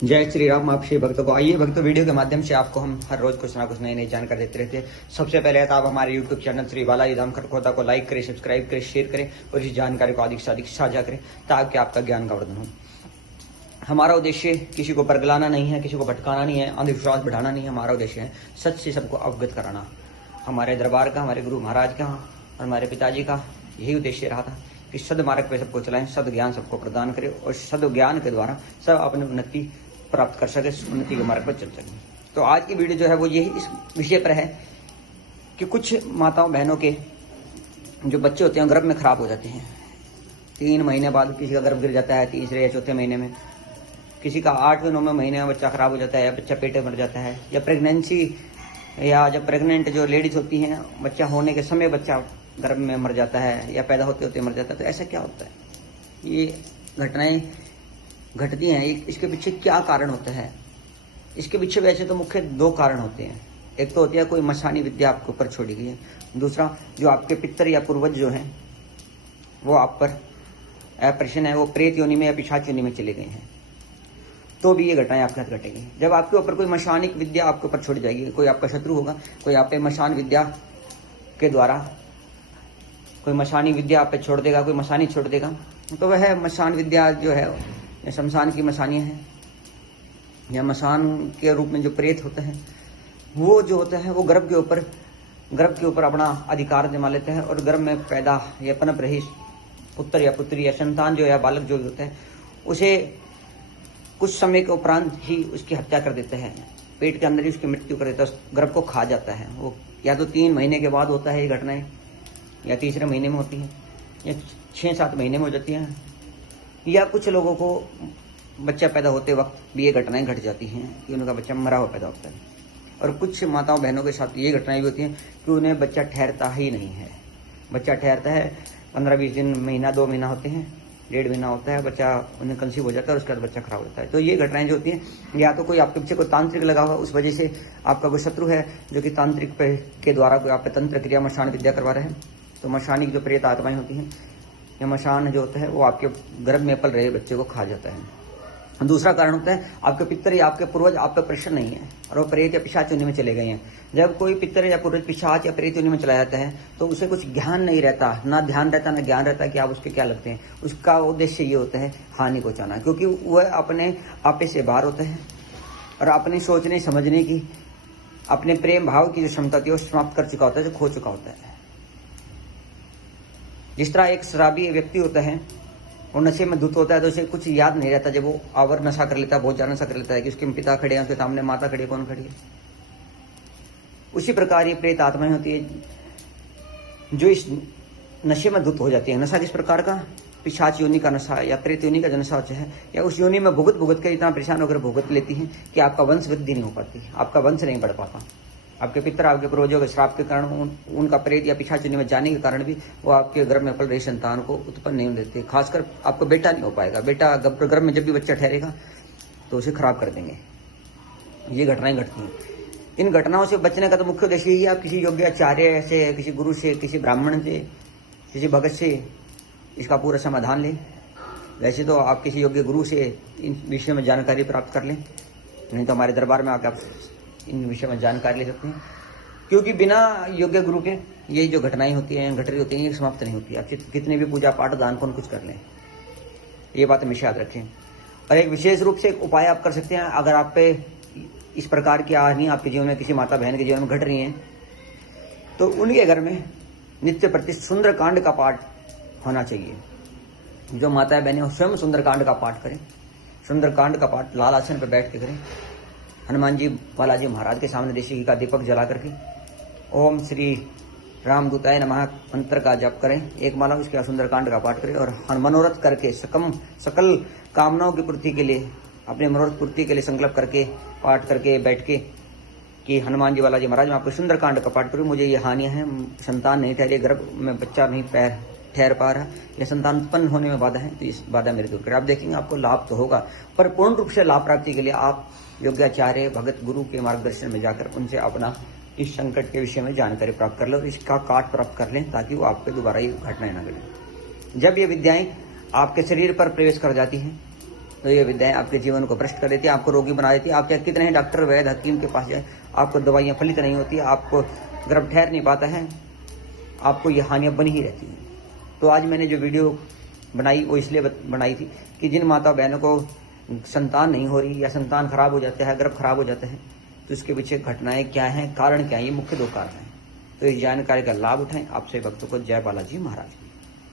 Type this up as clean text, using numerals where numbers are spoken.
जय श्री राम। आप श्री भक्तों को आइए भक्तों, वीडियो के माध्यम से आपको हम हर रोज कुछ ना कुछ नई नई जानकारी देते रहते हैं। सबसे पहले तो आप हमारे यूट्यूब चैनल श्री बालाजी धाम खरखोदा को लाइक करें, सब्सक्राइब करें, शेयर करें और इस जानकारी को अधिक से अधिक साझा करें ताकि आपका ज्ञान का वर्धन हो। हमारा उद्देश्य किसी को परगलाना नहीं है, किसी को भटकाना नहीं है, अंधविश्वास बढ़ाना नहीं है। हमारा उद्देश्य है सच से सबको अवगत कराना। हमारे दरबार का, हमारे गुरु महाराज का और हमारे पिताजी का यही उद्देश्य रहा था कि सद मार्ग पे सबको चलाएं, सद ज्ञान सबको प्रदान करें और सद ज्ञान के द्वारा सब अपनी उन्नति प्राप्त कर सके, उन्नति के मार्ग पर चल सके। तो आज की वीडियो जो है वो यही इस विषय पर है कि कुछ माताओं बहनों के जो बच्चे होते हैं गर्भ में खराब हो जाते हैं। 3 महीने बाद किसी का गर्भ गिर जाता है, तीसरे या चौथे महीने में, किसी का 8वें 9वें महीने में बच्चा खराब हो जाता है या बच्चा पेट में मर जाता है, या प्रेगनेंसी या जब प्रेग्नेंट जो लेडीज होती हैं बच्चा होने के समय बच्चा गर्भ में मर जाता है या पैदा होते होते मर जाता है। तो ऐसा क्या होता है? ये घटनाएं घटती हैं, इसके पीछे क्या कारण होता है? इसके पीछे वैसे तो मुख्य 2 कारण होते हैं। एक तो होती है कोई मशानी विद्या आपके ऊपर छोड़ी गई है, दूसरा जो आपके पितर या पूर्वज जो हैं वो आप पर प्रश्न है, वो प्रेत योनि में या पिशाच योनि में चले गए हैं, तो भी ये घटनाएं आपके साथ घटेगी। जब आपके ऊपर कोई मशानिक विद्या आपके ऊपर छोड़ी जाएगी, कोई आपका शत्रु होगा, कोई आप पे मशान विद्या के द्वारा कोई मशानी विद्या आप पे छोड़ देगा, कोई मशानी छोड़ देगा, तो वह मशान विद्या जो है शमशान की मशानियाँ हैं या मशान के रूप में जो प्रेत होता है वो जो होता है वो गर्भ के ऊपर अपना अधिकार जमा लेता है और गर्भ में पैदा या पनप रही पुत्र या पुत्री या संतान जो या बालक जो होता है उसे कुछ समय के उपरांत ही उसकी हत्या कर देता है, पेट के अंदर ही उसकी मृत्यु कर देता है, गर्भ को खा जाता है। वो या तो 3 महीने के बाद होता है ये घटनाएं, या तीसरे महीने में होती हैं, या 6-7 महीने में हो जाती हैं, या कुछ लोगों को बच्चा पैदा होते वक्त भी ये घटनाएं घट जाती हैं कि उनका बच्चा मरा हुआ पैदा होता है। और कुछ माताओं बहनों के साथ ये घटनाएं भी होती हैं कि उन्हें बच्चा ठहरता ही नहीं है। बच्चा ठहरता है 15-20 दिन, महीना 2 महीना होते हैं, 1.5 महीना होता है, बच्चा उन्हें कंसीव हो जाता है और उसके बाद बच्चा खराब होता है। तो ये घटनाएं जो होती हैं या तो कोई आपके पीछे कोई तांत्रिक लगा हुआ, उस वजह से आपका कोई शत्रु है जो कि तांत्रिक के द्वारा कोई आप पे तंत्र क्रिया मशान विद्या करवा रहे हैं। तो मशानिक जो प्रेत आत्माएं होती हैं या मशान जो होता है वो आपके गर्भ में पल रहे बच्चे को खा जाता है। दूसरा कारण होता है आपके पितर या आपके पूर्वज आप पे प्रसन्न नहीं है और वो प्रेत या पिशाच योनि में चले गए हैं। जब कोई पितर या पूर्वज पिशाच या प्रेत योनि में चला जाता है तो उसे कुछ ज्ञान नहीं रहता, ना ध्यान रहता, ना ज्ञान रहता कि आप उसके क्या लगते हैं। उसका उद्देश्य ये होता है हानि पहुंचाना, क्योंकि वह अपने आपे से बाहर होता है और अपने सोचने समझने की, अपने प्रेम भाव की जो क्षमता थी वो समाप्त कर चुका होता है, जो खो चुका होता है। जिस तरह एक शराबी व्यक्ति होता है वो नशे में धुत होता है तो उसे कुछ याद नहीं रहता जब वो आवर नशा कर लेता है, बहुत ज्यादा नशा कर लेता है कि उसके पिता खड़े हैं, उसके सामने माता खड़ी है, कौन खड़ी है। उसी प्रकार ये प्रेत आत्माएं होती है जो इस नशे में धुत हो जाती है। नशा किस प्रकार का? पिशाच योनि का नशा या प्रेत योनि का जो नशा होता है, या उस योनि में भुगत के इतना परेशान होकर भुगत लेती है कि आपका वंश वृद्धि नहीं हो पाती, आपका वंश नहीं बढ़ पाता। आपके पितर, आपके पूर्वजों के श्राप के कारण, उनका प्रेत या पिशाच योनि में जाने के कारण भी वो आपके गर्भ में पल रही संतान को उत्पन्न नहीं देते। खासकर आपको बेटा नहीं हो पाएगा। बेटा गर्भ में जब भी बच्चा ठहरेगा तो उसे खराब कर देंगे। ये घटनाएं घटती हैं। इन घटनाओं से बचने का तो मुख्य उद्देश्य ही आप किसी योग्य आचार्य से, किसी गुरु से, किसी ब्राह्मण से, किसी भगत से इसका पूरा समाधान लें। वैसे तो आप किसी योग्य गुरु से इन विषयों में जानकारी प्राप्त कर लें, नहीं तो हमारे दरबार में आकर आप इन विषय में जानकारी ले सकते हैं। क्योंकि बिना योग्य गुरु के ये जो घटनाएं होती हैं, घट रही होती हैं, ये समाप्त नहीं होती। आप कितने भी पूजा पाठ दान पुण्य कुछ कर लें, ये बात हमेशा याद रखें। और एक विशेष रूप से एक उपाय आप कर सकते हैं। अगर आप पे इस प्रकार की हानि आपके जीवन में, किसी माता बहन के जीवन में घट रही है, तो उनके घर में नित्य प्रति सुंदरकांड का पाठ होना चाहिए। जो माताएं बहनें स्वयं सुंदरकांड का पाठ करें। सुंदरकांड का पाठ लाल आसन पर बैठ के करें, हनुमान जी बालाजी महाराज के सामने देशी घी का दीपक जला करके ओम श्री रामदूताय नमः मंत्र का जप करें, 1 माला, उसके बाद सुंदरकांड का पाठ करें और मनोरथ करके सकल कामनाओं की पूर्ति के लिए, अपने मनोरथ पूर्ति के लिए संकल्प करके पाठ करके बैठ के कि हनुमान जी बालाजी महाराज मैं आपको सुंदरकांड का पाठ करूँ, मुझे ये हानियां हैं, संतान नहीं ठहरी, गर्भ में बच्चा नहीं ठहर पा रहा, या संतान उत्पन्न होने में बाधा है, तो इस बाधा मेरे दूर करें। आप देखेंगे आपको लाभ तो होगा, पर पूर्ण रूप से लाभ प्राप्ति के लिए आप योग्याचार्य भगत गुरु के मार्गदर्शन में जाकर उनसे अपना इस संकट के विषय में जानकारी प्राप्त कर लो और इसका काट प्राप्त कर लें, ताकि वो आप पे दोबारा ये घटनाएं न घटें। जब ये विद्याएं आपके शरीर पर प्रवेश कर जाती हैं तो ये विद्याएं आपके जीवन को भ्रष्ट कर देती है, आपको रोगी बना देती है। आप चाहे कितने ही डॉक्टर वैद्य हकीम के पास जाए, आपको दवाइयाँ फलित नहीं होती, आपको गर्भ ठहर नहीं पाता है, आपको ये हानियाँ बनी ही रहती हैं। तो आज मैंने जो वीडियो बनाई वो इसलिए बनाई थी कि जिन माता बहनों को संतान नहीं हो रही या संतान खराब हो जाता है, गर्भ खराब हो जाता है, तो इसके पीछे घटनाएं क्या हैं, कारण क्या है, ये मुख्य 2 कारण हैं। तो इस जानकारी का लाभ उठाएं। आपसे भक्तों को जय बालाजी महाराज।